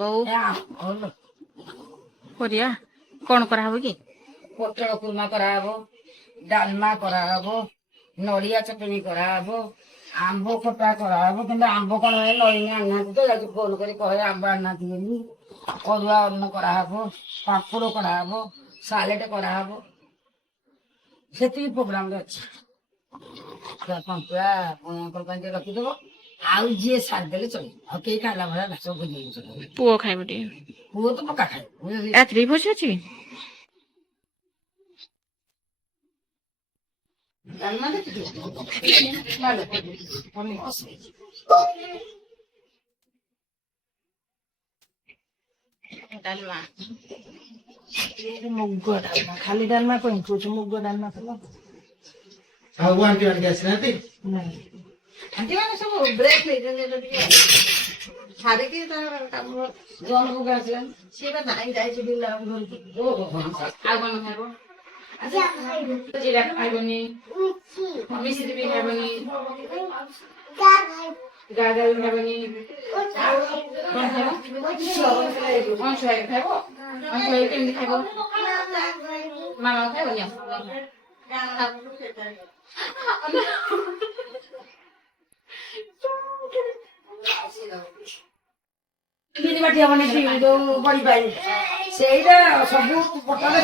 ବୋଉ ପରିବା କଣ କରାହବ କି? ପୋଟଳ କୁର୍ମା କରାହବ, ଡାଲମା କରାହବ, ନଡ଼ିଆ ଚଟଣି କରାହବ, ଆମ୍ବ ଖଟା କରାହବ। କିନ୍ତୁ ଆମ୍ବ କଣ ନଈନି ଆଣିନାହାନ୍ତି ତ, ଯାଉଛି ଫୋନ କରି କହେ ଆମ୍ବ ଆଣିନାହାନ୍ତି ବୋଲି। ଅରୁଆ ଅନ୍ନ କରାହବ, ପାମ୍ପଡ଼ କରାହବ, ସାଲେଟ କରାହବ। ସେତିକି ପ୍ରୋଗ୍ରାମରେ ଅଛି। ପନ୍ତୁଆ ଅଙ୍କଲ ପାଇଁ ଟିକେ ରଖିଦବ, ଆଉ ଯିଏ ସାରିଦେଲେ ଚଳିବ। ଆଉ କେହି ଖାଇଲା ଭଳିଆ ନା, ସବୁ ଭୋଜି ହେଇଯିବ। ପୁଅ ଖାଇବ ଟିକେ, ପୁଅ ତ ପକ୍କା ଖାଇବ। ରାତିରେ ଭୋଜି ଅଛି କି? ଡାଲମା ମୁଗ ଡାଲମା, ଖାଲି ଡାଲମା କଣ କହୁଛୁ? ମୁଗ ଡାଲମା କଲ। ଆଉ ଆଣ୍ଟି ଆଣିକି ଆସିନାହାନ୍ତି? ଆଣ୍ଟି ମାନେ ସବୁ ବ୍ରେକ୍ ନେଇଛନ୍ତି ଛାଡ଼ିକି ତାଙ୍କର କାମ ଜଣକୁ ଆସିଲାନି। ସିଏ ବା ନାଇଁ ଯାଇଛି ବିଲ ଘରକୁ। ଆଉ କଣ ଖାଇବ? ଜିରା ଖାଇବନି, ମିଶ୍ରି ବି ଖାଇବନି, ଗାଜର ବି ଖାଇବନି। କଣ ଖାଇବ? ଅଂଶୁଆ ଖାଇବ। ଅଂଶୁଆ କେମିତି ଖାଇବ? ମାମା ଖାଇବନି ଆଉ। ବିରି ବାଟି ହବନି, ଯୋଉ ବଢି ପାଇ ସେଇଟା ସବୁ ପଟାରେ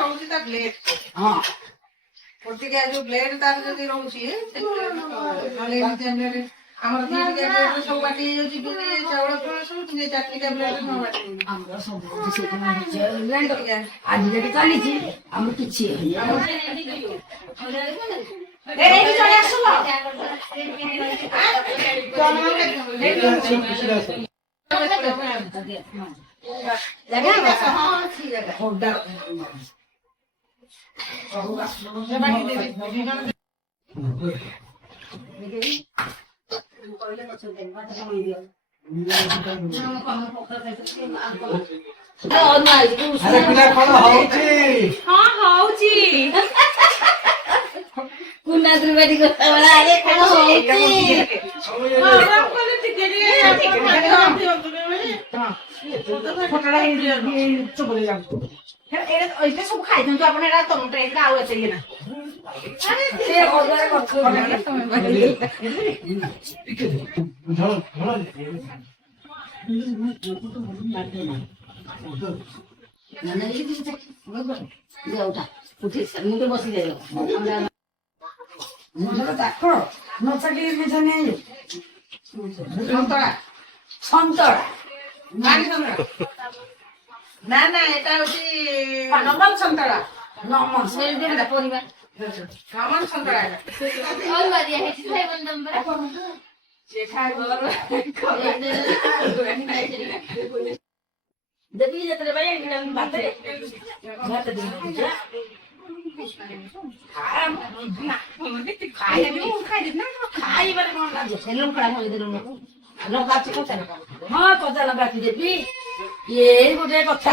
ରହୁଛି ତା ବ୍ଲେଡ। ହଁ, ପ୍ରତିକା ଯୋଉ ବ୍ଲେଡ ତାର ଯଦି ରହୁଛି ନହେଲେ ଆମର ସବୁ ବାଟି ହେଇଯାଉଛି। ବିରି ଚାଉଳ ସବୁ ଚାରିଟିକା ବ୍ଲେଡ ଆମର ସବୁ ଆଜି ଯଦି ଚାଲିଛି ଆମର କିଛି ପିଲା କଣ ହଉଛି? ହଁ ହଉଛି। ଏଇଟା ସବୁ ଖାଇଦିଅନ୍ତୁ ଆପଣ। ଏଇଟା ତମ ଟ୍ରେନରେ ଆଉ ଏତେ ଇଏ ନାହିଁ। ନା ନା ଏଟା ହଉଛି ନମନ ସନ୍ତଳା। ନମନ ପରିବା ନମନ ସନ୍ତଳା। ଦେବି ଯେତେବେଳେ ଭାତ ଖାଇବାରେ କଣ ଲାଗୁଛି? ଲଙ୍କା ହଁ, କଞ୍ଚା ଲଙ୍କା ଦେବି। ଏଇ ଗୋଟେ କଥା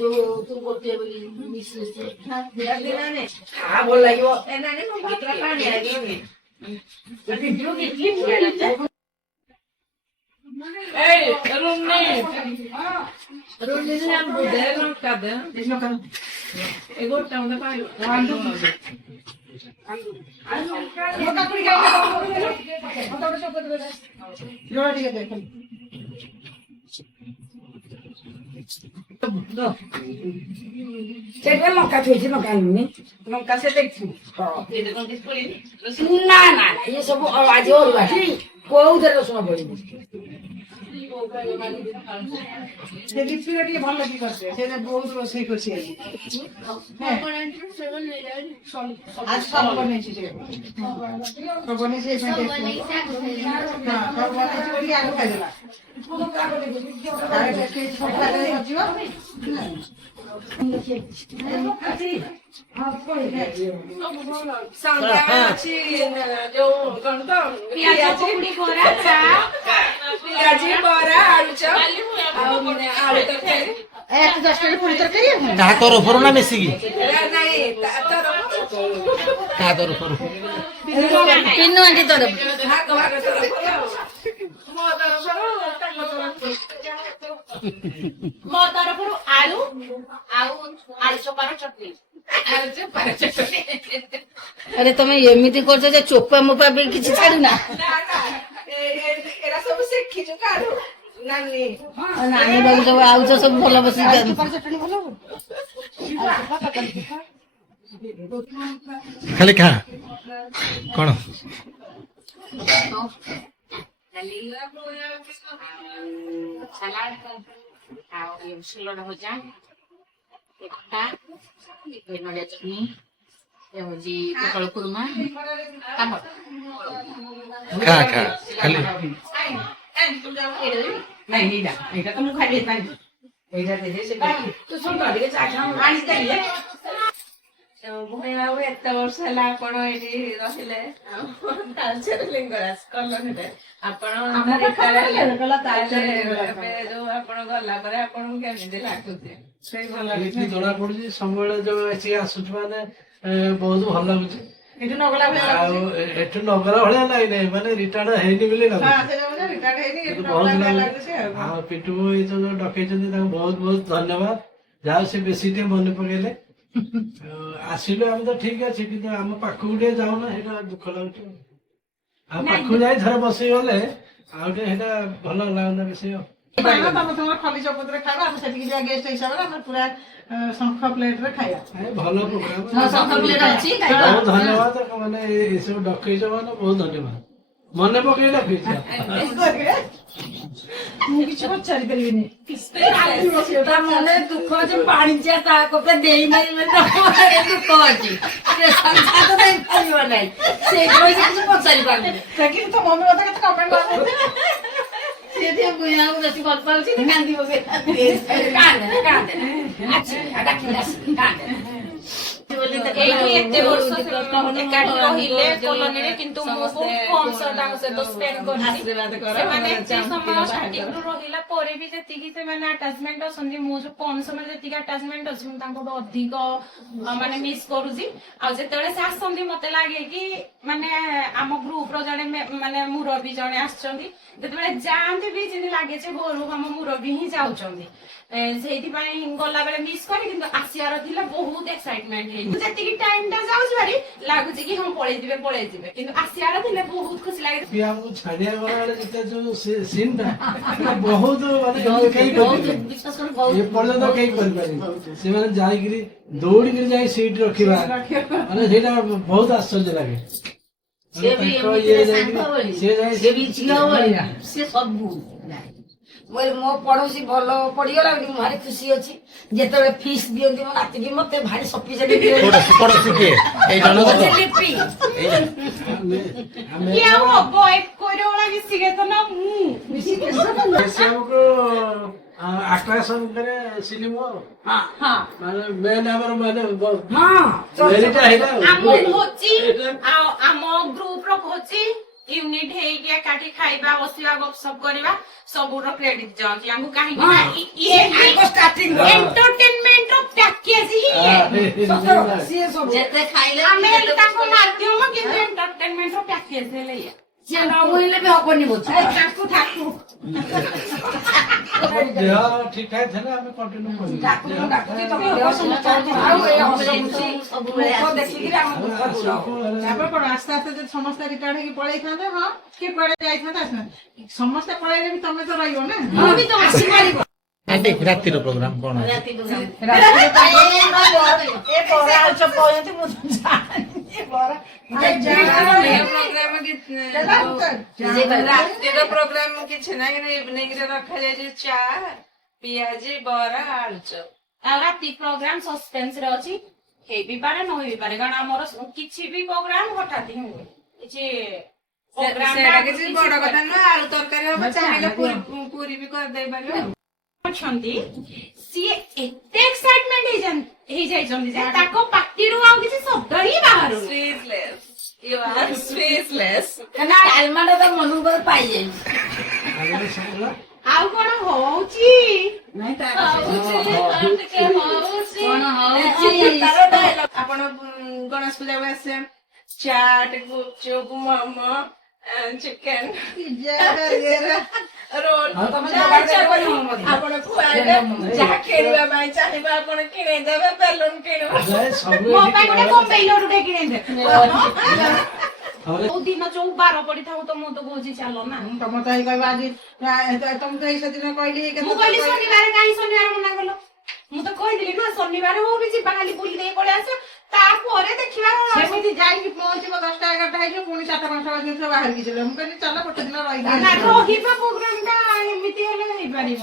ଯୋଉ ତୁ ଗୋଟିଏ ଭଲ ଲାଗିବ। ସେଇଟା ଲଙ୍କା ଥୋଇଛି, ଲଙ୍କା ଆଣିନି। ଲଙ୍କା ସେ ଦେଖିବୁ। ନା ନା ଇଏ ସବୁ ଆଜି ଅରୁଆ କୋଉଥିରେ ରସୁଣ ପଡିବ? ଟିକେ ଭଲ କି କରିছে। ସେଇଟା ବହୁତ ରୋଷେଇ କରୁଛି ଆଜି। ସବୁ ବନେଇଛି ସେ। ସବୁ ବନେଇଛି ଆଗ ଖାଇଦେଲା। ସଂଧ୍ୟାବେଳେ ଅଛି ଯୋଉ କଣ ତ ପିଆଜି ବରା ଆଳୁଚପ ଆଉ ଆଳୁ ତରକାରୀ। 10 ଟାରେ ପୁରୀ ତରକାରୀ କାହା ତରଫରୁ ନା ମିଶିକି? ନାଇଁ ତରଫରୁ କାହା ତରଫରୁ ପିନୁ ଆଣ୍ଟି ତରଫ ମୋ ତରଫରୁ ଆଳୁ ଆଉ ଆଳୁ ଚୋପାର ଚଟଣି। ଆରେ ତମେ ଏମିତି କରୁଛ ଯେ ଚୋପା ମୋପା ବି କିଛି ଛାଡୁନା। ନାନୀ ବାବୁ ସବୁ ଆଉଛ ସବୁ ଭଲ ବସିକି ଖାଲି ଖା କଣ ସାଲାଡ ଆଉ ସିଲଡ ଭଜା ଖଟା ନଡ଼ିଆ ଚଟଣି ହଉଛି ପୋଟଳ କୁରୁମା ପାମ୍ପଡ଼। ଖା ଖା ଖାଲି ଏଇଟା ତ ମୁଁ ଖାଇ ଏଇଟା ଦେଲେ ସେ ତୁ ଶୁଣ ଟିକେ ଆଣିଦେଲେ ଭୂମି ବାବୁ ଏତେ ବର୍ଷ ହେଲା ଆପଣ ଏଇଠି ରହିଲେ ତାଳଚେର ଲିଙ୍ଗରାଜ କଲୋନୀରେ ଆପଣ ଏବେ ଯୋଉ ଆପଣ ଗଲା ପରେ ଆପଣଙ୍କୁ କେମିତି ଲାଗୁଛି? ଏଠି ଜଣା ପଡୁଛି ସବୁବେଳେ ଯୋଉ ଏଠିକି ଆସୁଛୁ ମାନେ ବହୁତ ଭଲ ଲାଗୁଛି। ଏଠୁ ନଗଲା ଆଉ ଏଠୁ ନଗର ଭଳିଆ ନାଇଁ ନାଇଁ ମାନେ ରିଟାୟାର୍ଡ ହେଇନି ବୋଲି ଲାଗୁଛି। ବହୁତ ଲାଗୁଛି ଆଉ ପିଣ୍ଟୁ ଏଇ ଯୋଉ ଡକେଇଛନ୍ତି ତାଙ୍କୁ ବହୁତ ବହୁତ ଧନ୍ୟବାଦ। ଯାହା ସେ ବେଶୀ ଟିକେ ମନେ ପକେଇଲେ ଆସିଲୁ ଆମେ ତ ଠିକ ଅଛି କିନ୍ତୁ ଆମ ପାଖକୁ ଟିକେ ଯାଉନା ସେଇଟା ଦୁଃଖ ଲାଗୁଛି। ଆଉ ପାଖକୁ ଯାଇ ଥରେ ବସିଗଲେ ଆଉ ଟିକେ ସେଇଟା ଭଲ ଲାଗନ୍ତା ବେଶୀ ଆଉ। ତମେ ଖଲି ଚପତରେ ଖାଇବା ଆମେ ସେଠିକି ଯିବା ଗେଷ୍ଟ ହିସାବରେ ଆମେ ପୁରା ଶଙ୍ଖ ପ୍ଲେଟରେ ଖାଇବା। ଭଲ ପ୍ରୋଗ୍ରାମ ଅଛି ବହୁତ ଧନ୍ୟବାଦ ମାନେ ଏସବୁ ଡକେଇଛ ମାନେ ବହୁତ ଧନ୍ୟବାଦ ମନେ ପକେଇ ଡକେଇଛ। ମୁଁ କିଛି ପଚାରି ପାରିବିନି। ତା ମନରେ ଦୁଃଖ ଅଛି ପାଣିଚିଆ ତା କପେ ଦେଇନାହିଁ ଦୁଃଖ ଅଛି ଦେଇପାରିବ ନାହିଁ ସେଇଥିପାଇଁ ସେ କିଛି ପଚାରି ପାରୁନି। କିନ୍ତୁ ତ ମମି ମତେ କେତେ କମେଣ୍ଟ ସିଏ ଟିକେ ବୁଝିବାକୁ ବେଶୀ ଭଲ ପାଉଛି କାନ୍ଦି ପକେଇ ଏଇଠି ଏତେ ବର୍ଷ ଏକାଠି ରହିଲେ କଲୋନୀରେ କିନ୍ତୁ ମୁଁ ବହୁତ କମ ତାଙ୍କ ସହିତ ସ୍ପେଣ୍ଡ କରିଛି। ସେମାନେ ଏତେ ସମୟ ଷ୍ଟାର୍ଟିଂରୁ ରହିଲା ପରେ ବି ଯେତିକି ସେମାନେ ଆଟାଚମେଣ୍ଟ ଅଛନ୍ତି ମୁଁ ଯୋଉ କମ ସମୟ ଯେତିକି ଆଟାଚମେଣ୍ଟ ଅଛି ମୁଁ ତାଙ୍କଠୁ ଅଧିକ ମାନେ ମିସ୍ କରୁଛି। ଆଉ ଯେତେବେଳେ ସେ ଆସନ୍ତି ମତେ ଲାଗେ କି ମାନେ ଆମ ଗ୍ରୁପର ଜଣେ ମାନେ ମୁରବୀ ଜଣେ ଆସିଛନ୍ତି। ଯେତେବେଳେ ଯାଆନ୍ତି ବି ଯେମିତି ଲାଗେ ଯେ ଘରୁ ଆମ ମୁରବୀ ହିଁ ଯାଉଛନ୍ତି। ସେଇଥିପାଇଁ ଗଲାବେଳେ ମିସ୍ କରେ କିନ୍ତୁ ଆସିବାର ଥିଲା ବହୁତ ଏକ୍ସାଇଟମେଣ୍ଟ ହେଇଛି। ଯେତିକି ଟାଇମ ଟା ଯାଉଛି ଭାରି ଲାଗୁଛି କି ହଁ ପଳେଇଯିବେ କିନ୍ତୁ ଆସିବାର ଥିଲେ ବହୁତ ଖୁସି ଲାଗେ। ଆମକୁ ଛାଡିଆ ଗଲାବେଳେ ଯେତେ ଯୋଉ ସିନ୍ ଟା ବହୁତ ମାନେ କେହି ଏପର୍ଯ୍ୟନ୍ତ କେହି କରିପାରିବେ। ସେମାନେ ଯାଇକିରି ଦୌଡ଼ିକିରି ଯାଇ ସିଟ୍ ରଖିବା ମାନେ ସେଇଟା ବହୁତ ଆଶ୍ଚର୍ଯ୍ୟ ଲାଗେ। ସେ ବି ଝିଅ ଭଳିଆ ସେ ସବୁ ମୋ ପଡୋଶୀ ଭଲ ପଡିଗଲା ବୋଲି ମୁଁ ଭାରି ଖୁସି ଅଛି। ଯେତେବେଳେ ଫିସ୍ ଦିଅନ୍ତି ମୋ ନାତିକି ମତେ ଭାରି ସଫିସିଏଣ୍ଟ ଆଟ୍ରାକ୍ସନ କରେ ସିନେମା ମାନେ ମେନ୍ ଆମର ମାନେ ଆମ ଗ୍ରୁପ ର ଭୋଜି ୟୁନିଟ ହେଇକି ଏକାଠି ଖାଇବା ବସିବା ଗପସପ କରିବା ସବୁର କ୍ରେଡିଟ ଯାଉଛି ଆମକୁ କାହିଁକି ଏଣ୍ଟରଟେନମେଣ୍ଟ ର ପ୍ୟାକେଜ ହିଁ ଯେତେ ଖାଇଲେ ଆମେ ତାଙ୍କ ମାଧ୍ୟମ କିନ୍ତୁ ଏଣ୍ଟରଟେନମେଣ୍ଟ ର ପ୍ୟାକେଜ ହେଲେ ସିଏ ନ ବୋଇଲେ ବି ହବନି ବୋଧେ ଠାକୁ ଦେହ ଠିକ ଠାକ ଥିଲେ ଆମେ କଣ୍ଟିନ୍ୟୁ କରିବୁ। ତାପରେ କଣ ଆସ୍ତେ ଆସ୍ତେ ଯଦି ସମସ୍ତେ ରିଟାୟାର୍ଡ ହେଇକି ପଳେଇଥାନ୍ତେ ହଁ କିଏ କୁଆଡେ ଯାଇଥାନ୍ତେ ଆସିଥାନ୍ତେ ସମସ୍ତେ ପଳେଇଲେ ବି ତମେ ତ ରହିବ ନା। ଆଣ୍ଟି ରାତିର ପ୍ରୋଗ୍ରାମ କଣ? ରାତିର ପ୍ରୋଗ୍ରାମ କିଛି ନାହିଁ ଇଭିନିଂ ରେ ରଖାଯାଇଛି ଚା ପିଆଜି ବରା ଆଳୁଚପ। ଆଉ ରାତି ପ୍ରୋଗ୍ରାମ ସସ୍ପେନ୍ସ ରେ ଅଛି ହେଇ ବି ପାରେ ନ ହେଇ ପାରେ କାରଣ ଆମର କିଛି ବି ପ୍ରୋଗ୍ରାମ ହଠାତ୍ ହିଁ ହୁଏ। କିଛି କିଛି ବଡ କଥା ନୁହଁ ଆଳୁ ତରକାରୀ ହବ ଚାହିଁଲେ ପୁରୀ ବି କରିଦେଇ ପାରିବ। ଅଛନ୍ତି ସିଏ ଏତେ ଏକ୍ସାଇଟମେଣ୍ଟ ହେଇଯାଇଛନ୍ତି ଯେ ତାଙ୍କ ପାଟିରୁ ଆଉ କିଛି ଶବ୍ଦ ହିଁ ବାହାରୁନି। ଡାଲମାଟା ତ ମନକୁ ପାଇଯାଇଛି। ଆଉ କଣ ହଉଛି କଣ ହଉଛି ଆପଣ ଗଣେଶ ପୂଜା ବେଳେ ଆସିବେ ଚାଟ ଗୁପଚୁପ ମୋମୋ ଚିକେନ ରୋଲ ଆପଣ ଖୁଆଇବେ ଯାହା କିଣିବା ପାଇଁ ଚାହିଁବେ ଆପଣ କିଣେଇଦେବେ ବେଲୁନ କିଣିବେ ମୋ ପାଇଁ ଗୋଟେ ବମ୍ବେଇ ଲଡୁ ଟେ କିଣେଇଦେବେ କୋଉ ଦିନ ଯୋଉ ବାର ପଡିଥାଉ ତ ମୁଁ ତ କହୁଛି ଚାଲ ନା ତମେ ତ ହେଇ କହିବ ଆଜି ତମେ ତ ଏଇ ସେଦିନ କହିଲି ମୁଁ କହିଲି ଶନିବାର କାହିଁ ଶନିବାର ମନା କଲ ମୁଁ ତ କହିଥିଲି ନା ଶନିବାର ହଉ ବି ଯିବା ଖାଲି ବୁଲି ଦେଇ ପଳେଇ ଆସିବା ତାପରେ ଦେଖିବା ସେମିତି ଯାଇକି ପହଞ୍ଚିବ 10ଟା 11ଟା ହେଇଯିବ ପୁଣି 4ଟା 5ଟା ବାଜିବ ବାହାରିକି ଯିବେ ମୁଁ କହିଲି ଚାଲ ଗୋଟେ ଦିନ ରହିକି ରହିବା ପ୍ରୋଗ୍ରାମ ଟା ଏମିତି ହେଲେ ହେଇପାରିବ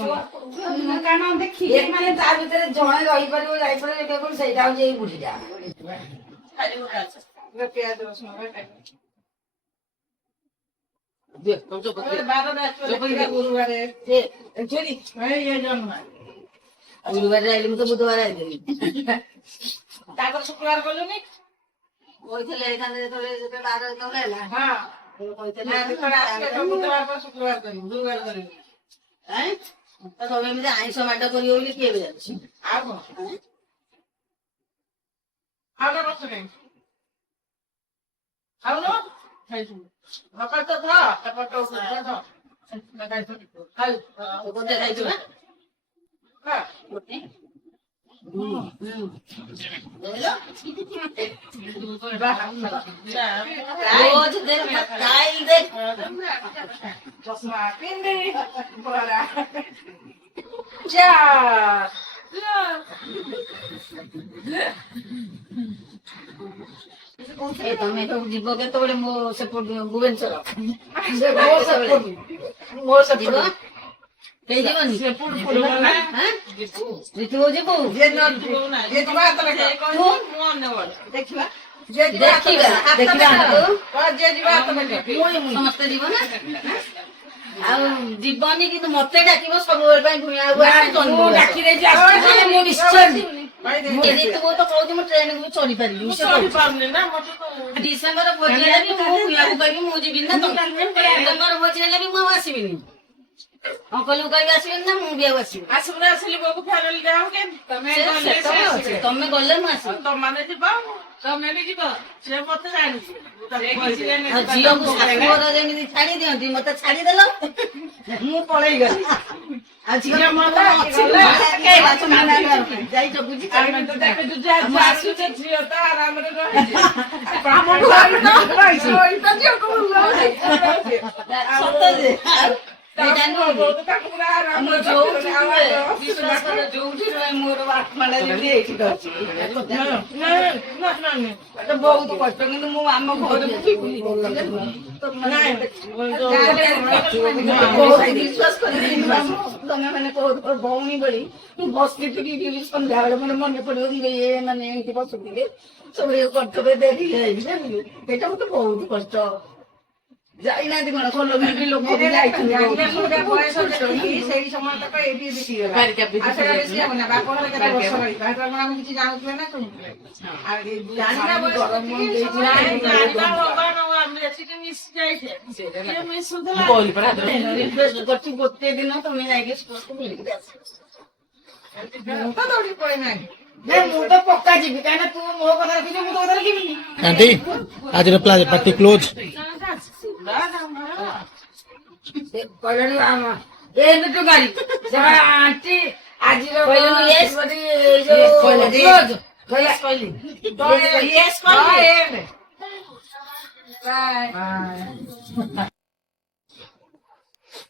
କାରଣ ଦେଖିକି ମାନେ ତା ଭିତରେ ଜଣେ ରହିପାରିବ ଯାଇପାରିବ କେବଳ ସେଇଟା ହଉଛି ଏଇ ବୁଢୀଟା। ପିଆଜ ରସୁଣ ଗୁରୁବାରେ ଗୁରୁବାର ଆଇଲି ମୁଁ ତ ବୁଧବାର ଆଇଥିଲି। ତାଙ୍କର ଶୁକ୍ରବାର କଲୁନି କହିଥିଲେ ହେଇଥାନ୍ତେ ଯେତେବେଳେ ବାର ଯେତେବେଳେ ହେଲା ହଁ କହିଥିଲେ ବୁଧବାର ପରେ ଶୁକ୍ରବାର କରିବୁ ଗୁରୁବାର କରିବୁ ତମେ ଏମିତି ଆଇଁଷ ମାଡ କରିବ ବୋଲି କିଏ ବି ଜାଣିଛି। ଆଉ କଣ ଆଉ କଣ କରୁଛୁ କାଇଁ ଖାଉନ ଖାଇଛୁ ସକାଳ ତ ଗୋଟେ ଖାଇଛୁ ନା ରୋଜ ଦେ ଖାଇ ଦେ ଚଷମା ପିନ୍ଧି ବରା ତମେ ସବୁ ଯିବ କେତେବେଳେ ମୋ ସେପଟ ଭୁବନେଶ୍ୱର ଯିବ ହେଇଯିବନି ଯିବୁ ଯିବୁ ଦେଖିବା ଦେଖିବା ଦେଖିବା ସମସ୍ତେ ଯିବ ନା ଆଉ ଯିବନି କିନ୍ତୁ ମତେ ଡାକିବ ସବୁବେଳେ ପାଇଁ ତୁ ତ କହୁଛି ମୁଁ ଟ୍ରେନ କୁ ଚଢି ପାରିବି ଡିସେମ୍ବର ଭୋଜି ହେଲେ ବି ମୁଁ କହିବାକୁ କହିବି ମୁଁ ଯିବିନି ନା ତମର ଭୋଜି ହେଲେ ବି ମୁଁ ଆସିବିନି ଅଙ୍କଲକୁ କହିବି ଆସିବିନି ନା ମୁଁ ବି ଆଉ ଆସିବି ତମେ ଗଲେ ମୁଁ ଆସିବି ତମେ ବି ଯିବ ସେ ମତେ ଜାଣିଛି ଝିଅକୁ ଶାଶୁଘର ଯେମିତି ଛାଡି ଦିଅନ୍ତି ମତେ ଛାଡିଦେଲ ମୁଁ ପଳେଇ ଗଲି ଆଉ ଝିଅ ଯାଇଛ ବୁଝି ଝିଅ ତ ଆରାମରେ ଯୋଉଠି ମୋର ଆତ୍ମାଟା ଯେମିତି ଏଇଠି ଅଛି ବହୁତ କଷ୍ଟ କିନ୍ତୁ ମୁଁ ଆମ ଘରେ ବିଶ୍ୱାସ କରିବି ତମେ ମାନେ କହୁଥିବ ଭଉଣୀ ଭଳି ମୁଁ ବସିଥିଲି ସନ୍ଧ୍ୟାବେଳେ ମୋର ମନେ ପଡିବ ଇଏ ମାନେ ଏମିତି ବସୁଥିଲେ ସବୁ କରିଥିବେ ଦେଖି ଯାଇବି ଜାଣିଲୁ ସେଇଟା ମତେ ବହୁତ କଷ୍ଟ ଯାଇନାହାନ୍ତି କଣ ଭଲ ବି ଲୋକ ବି ଯାଇଛନ୍ତି ସେଇ ସମୟ ତକ ଏଇଠି ବିକିଗଲା ବେଶୀ ହବ ନା ବାପ ଘରେ କେତେ ବର୍ଷ ରହିବା ଆମେ କିଛି ଜାଣୁଥିଲେ ନା ଶୁଣୁଥିଲେ ଗୋଟେ ଦିନ ତମେ ଯାଇକି ବୁଲିକି ଆସିବ ମୁଁ ତ ଦୌଡ଼ିକି ପଳେଇ ନାହିଁ ମୁଁ ତ ପକ୍କା ଯିବି କାହିଁକିନା ତୁ ମୋ କଥା ରଖିଛୁ ମୁଁ ତୋ କଥା ରଖିବିନି ଆଣ୍ଟି ଆଜିର ପାର୍ଟି କ୍ଲୋଜ୍ ଗାଡି ଆଣ୍ଟି ଆଜିର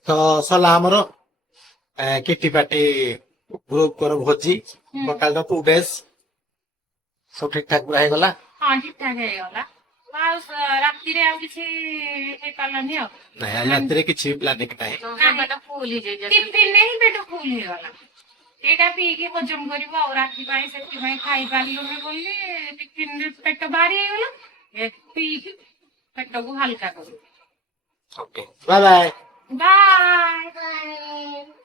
ତ ସରିଲା ଆମର କିଟି ପାର୍ଟି ଗ୍ରୁପର ଭୋଜି ଟୋଟାଲ 2 days ସବୁ ଠିକ ଠାକ ପୁରା ହେଇଗଲା ହଁ ଠିକ ଠାକ ହେଇଗଲା ଆଉ ରାତିରେ ଆଉ କିଛି ହେଇପାରିଲାନି ଆଉ ନାଇଁ ଆଜି ରାତିରେ କିଛି ପ୍ଲାନିଂ ନାହିଁ ପେଟ ଫୁଲ ହେଇଯାଇଛି ଟିଫିନ ହିଁ ପେଟ ଫୁଲ ହେଇଗଲା ଏଇଟା ପିଇକି ହଜମ କରିବୁ ଆଉ ରାତି ପାଇଁ ସେଥିପାଇଁ ଖାଇପାରିଲୁନି ବୋଲି ଟିଫିନରେ ପେଟ ଭାରି ହେଇଗଲା ପିଇକି ପେଟକୁ ହାଲକା କରୁ ଓକେ ବାଏ ବାଏ ବାଏ